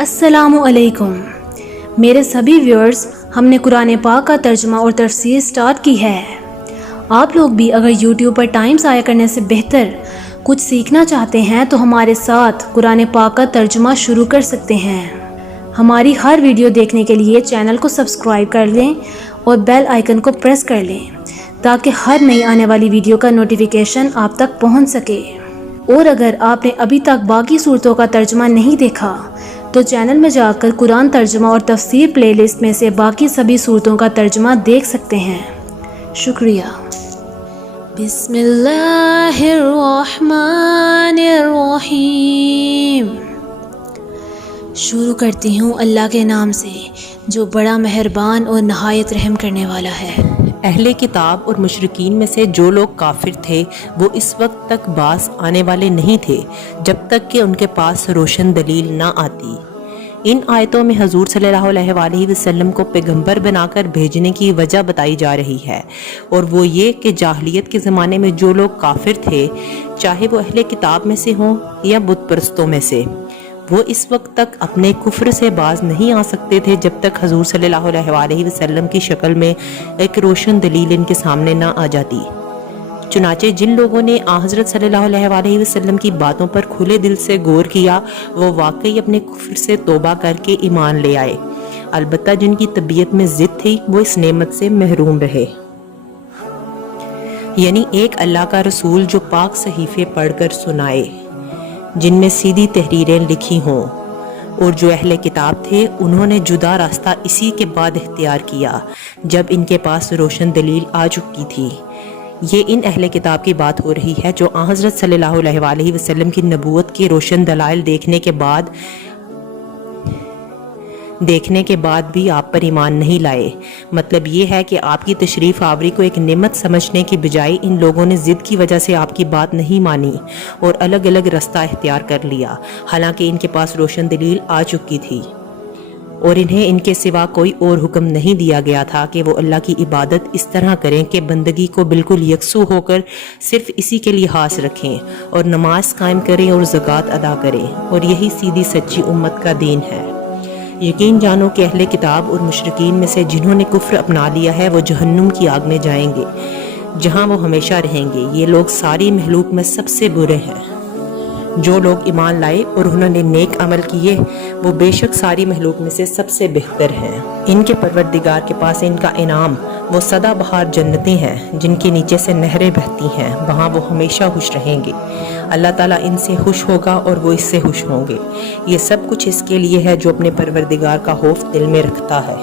السلام علیکم میرے سبھی ویورز، ہم نے قرآن پاک کا ترجمہ اور تفسیر سٹارٹ کی ہے۔ آپ لوگ بھی اگر یوٹیوب پر ٹائم ضائع کرنے سے بہتر کچھ سیکھنا چاہتے ہیں تو ہمارے ساتھ قرآن پاک کا ترجمہ شروع کر سکتے ہیں۔ ہماری ہر ویڈیو دیکھنے کے لیے چینل کو سبسکرائب کر لیں اور بیل آئیکن کو پریس کر لیں تاکہ ہر نئی آنے والی ویڈیو کا نوٹیفیکیشن آپ تک پہنچ سکے۔ اور اگر آپ نے ابھی تک باقی صورتوں کا ترجمہ نہیں دیکھا تو چینل میں جا کر قرآن ترجمہ اور تفسیر پلے لسٹ میں سے باقی سبھی صورتوں کا ترجمہ دیکھ سکتے ہیں۔ شکریہ۔ بسم اللہ الرحمن الرحیم۔ شروع کرتی ہوں اللہ کے نام سے جو بڑا مہربان اور نہایت رحم کرنے والا ہے۔ اہل کتاب اور مشرکین میں سے جو لوگ کافر تھے وہ اس وقت تک باز آنے والے نہیں تھے جب تک کہ ان کے پاس روشن دلیل نہ آتی۔ ان آیتوں میں حضور صلی اللہ علیہ وآلہ وسلم کو پیغمبر بنا کر بھیجنے کی وجہ بتائی جا رہی ہے، اور وہ یہ کہ جاہلیت کے زمانے میں جو لوگ کافر تھے، چاہے وہ اہل کتاب میں سے ہوں یا بت پرستوں میں سے، وہ اس وقت تک اپنے کفر سے باز نہیں آ سکتے تھے جب تک حضور صلی اللہ علیہ وآلہ وسلم کی شکل میں ایک روشن دلیل ان کے سامنے نہ آ جاتی۔ چنانچہ جن لوگوں نے حضرت صلی اللہ علیہ وآلہ وسلم کی باتوں پر کھلے دل سے غور کیا وہ واقعی اپنے کفر سے توبہ کر کے ایمان لے آئے، البتہ جن کی طبیعت میں ضد تھی وہ اس نعمت سے محروم رہے۔ یعنی ایک اللہ کا رسول جو پاک صحیفے پڑھ کر سنائے جن میں سیدھی تحریریں لکھی ہوں، اور جو اہل کتاب تھے انہوں نے جدا راستہ اسی کے بعد اختیار کیا جب ان کے پاس روشن دلیل آ چکی تھی۔ یہ ان اہل کتاب کی بات ہو رہی ہے جو حضرت صلی اللہ علیہ وآلہ وسلم کی نبوت کے روشن دلائل دیکھنے کے بعد بھی آپ پر ایمان نہیں لائے۔ مطلب یہ ہے کہ آپ کی تشریف آوری کو ایک نعمت سمجھنے کی بجائے ان لوگوں نے ضد کی وجہ سے آپ کی بات نہیں مانی اور الگ الگ راستہ اختیار کر لیا، حالانکہ ان کے پاس روشن دلیل آ چکی تھی اور انہیں ان کے سوا کوئی اور حکم نہیں دیا گیا تھا کہ وہ اللہ کی عبادت اس طرح کریں کہ بندگی کو بالکل یکسو ہو کر صرف اسی کے لیے خاص رکھیں اور نماز قائم کریں اور زکوٰۃ ادا کریں، اور یہی سیدھی سچی امت کا دین ہے۔ یقین جانو کہ اہل کتاب اور مشرکین میں سے جنہوں نے کفر اپنا لیا ہے وہ جہنم کی آگ میں جائیں گے جہاں وہ ہمیشہ رہیں گے۔ یہ لوگ ساری مخلوق میں سب سے برے ہیں۔ جو لوگ ایمان لائے اور انہوں نے نیک عمل کیے وہ بے شک ساری مخلوق میں سے سب سے بہتر ہیں۔ ان کے پروردگار کے پاس ان کا انعام وہ سدا بہار جنتیں ہیں جن کے نیچے سے نہریں بہتی ہیں، وہاں وہ ہمیشہ خوش رہیں گے۔ اللہ تعالیٰ ان سے خوش ہوگا اور وہ اس سے خوش ہوں گے۔ یہ سب کچھ اس کے لیے ہے جو اپنے پروردگار کا خوف دل میں رکھتا ہے۔